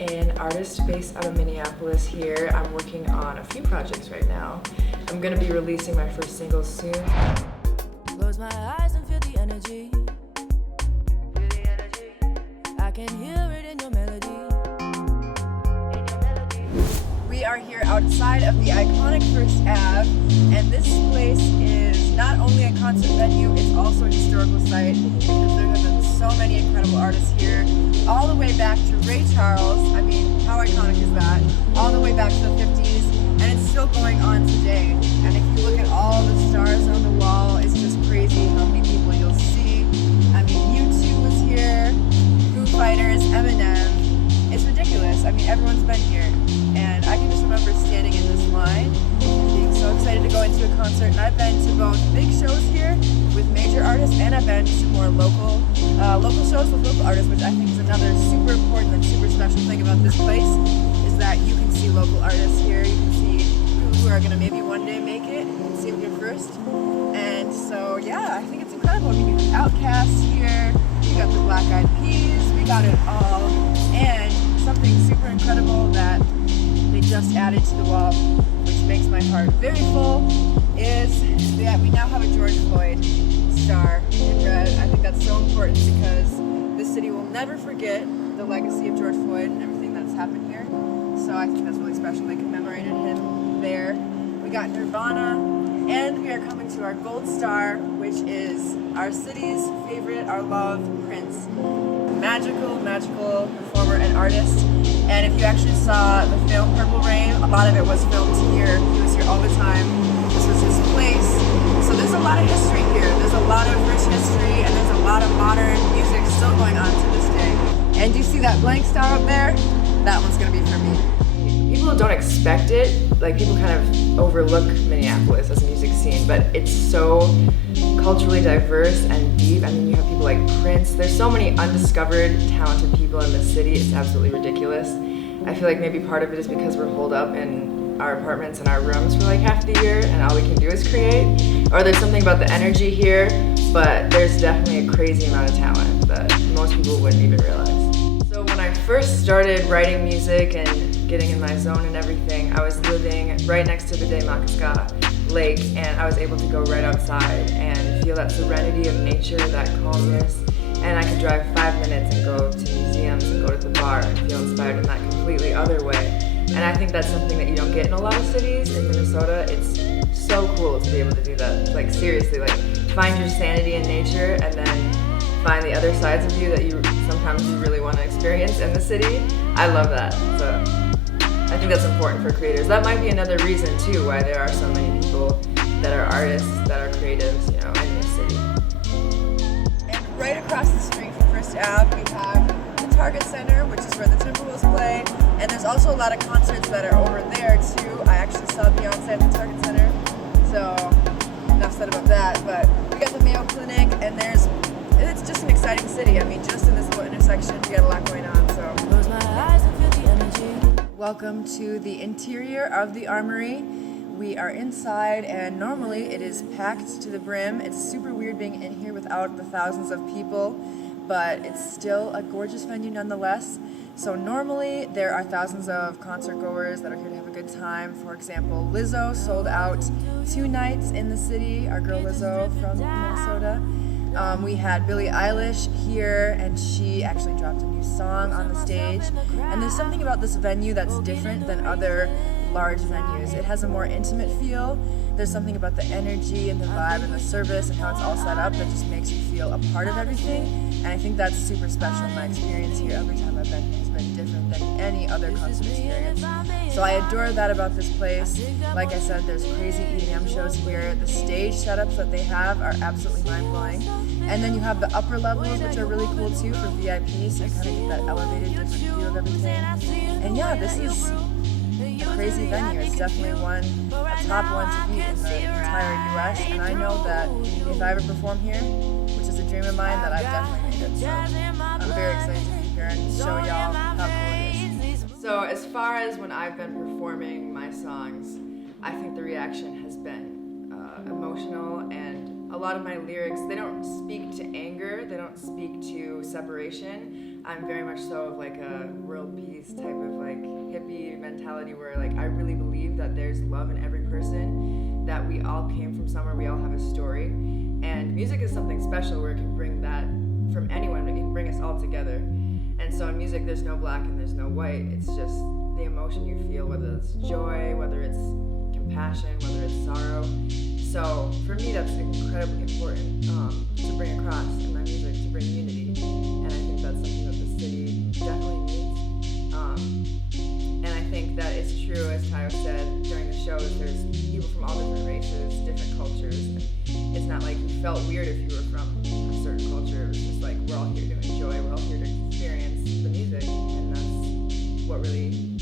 an artist based out of Minneapolis here. I'm working on a few projects right now. I'm gonna be releasing my first single soon. Close my eyes and feel the energy. I can hear it in your melody. We are here outside of the iconic First Ave, and this place is not only a concert venue, it's also a historical site because there have been so many incredible artists here, all the way back to Ray Charles. I mean, how iconic is that? All the way back to the 50s, and it's still going on today. And if you look at all the stars on the wall, it's just crazy how many people you'll see. I mean, U2 was here, Foo Fighters, Eminem. It's ridiculous. I mean, everyone's been here. And I can just remember standing in this line and being so excited to go into a concert. And I've been to both big shows here with major artists, and I've been to more local shows with local artists, which I think is another super important and super special thing about this place, is that you can see local artists here. You can see people who are going to maybe one day make it. You can see them here first. And so, yeah, I think it's incredible. I mean, you have Outkast here. You got the Black Eyed Peas. We got it all. And something super incredible that they just added to the wall, which makes my heart very full, is that we now have a George Floyd star in red. I think that's so important because this city will never forget the legacy of George Floyd and everything that's happened here. So I think that's really special. They commemorated him there. We got Nirvana, and we are coming to our gold star, which is our city's favorite, our love, Prince. Magical, magical performer and artist. And if you actually saw the film Purple Rain, a lot of it was filmed here. He was here all the time. This was his place. So there's a lot of history here. There's a lot of rich history, and there's a lot of modern music still going on to this day. And do you see that blank star up there? That one's gonna be for me. People don't expect it. Like, people kind of overlook Minneapolis as a music scene, but it's so culturally diverse and deep. I mean, you have people like Prince. There's so many undiscovered, talented people in this city. It's absolutely ridiculous. I feel like maybe part of it is because we're holed up in our apartments and our rooms for like half the year, and all we can do is create. Or there's something about the energy here, but there's definitely a crazy amount of talent that most people wouldn't even realize. So when I first started writing music and getting in my zone and everything, I was living right next to the Minneapolis-Saint lake, and I was able to go right outside and feel that serenity of nature, that calmness, and I could drive 5 minutes and go to museums and go to the bar and feel inspired in that completely other way. And I think that's something that you don't get in a lot of cities. In Minnesota, it's so cool to be able to do that. Like, seriously, like, find your sanity in nature and then find the other sides of you that sometimes you really want to experience in the city. I love that. So I think that's important for creators. That might be another reason too why there are so many people that are artists, that are creatives, you know, in this city. And right across the street from First Ave, we have the Target Center, which is where the Timberwolves play. And there's also a lot of concerts that are over there too. I actually saw Beyonce at the Target Center, so enough said about that. But we got the Mayo Clinic, and it's just an exciting city. I mean, just in this little intersection, we got a lot going on. So Close my eyes and feel the energy. welcome to the interior of the Armory. We are inside, and normally it is packed to the brim. It's super weird being in here without the thousands of people, but it's still a gorgeous venue nonetheless. So normally there are thousands of concert goers that are here to have a good time. For example, Lizzo sold out 2 nights in the city, our girl Lizzo from Minnesota. We had Billie Eilish here, and she actually dropped a new song on the stage. And there's something about this venue that's different than other large venues. It has a more intimate feel. There's something about the energy and the vibe and the service and how it's all set up that just makes you feel a part of everything. And I think that's super special. My experience here every time I've been here has been different than any other concert experience. So I adore that about this place. Like I said, there's crazy EDM shows here. The stage setups that they have are absolutely mind-blowing. And then you have the upper levels, which are really cool too for VIPs, so you kind of get that elevated different view of everything. And yeah, this is a crazy venue. It's definitely a top one to beat in the entire US, and I know that if I ever perform here, which is a dream of mine, that I've definitely made it. So I'm very excited to be here and show y'all how cool it is. So as far as when I've been performing my songs, I think the reaction has been emotional, and a lot of my lyrics, they don't speak to anger, they don't speak to separation. I'm very much so of like a world peace type of like hippie mentality where like I really believe that there's love in every person, that we all came from somewhere, we all have a story, and music is something special where it can bring that from anyone, it can bring us all together. And so in music there's no black and there's no white, it's just the emotion you feel, whether it's joy, whether it's compassion, whether it's sorrow. So for me that's incredibly important to bring across in my music, to bring unity, and I think that's something that the city definitely needs. And I think that it's true, as Tayo said during the shows, there's people from all different races, different cultures, and it's not like you felt weird if you were from a certain culture. It was just like we're all here to enjoy, we're all here to experience the music, and that's what really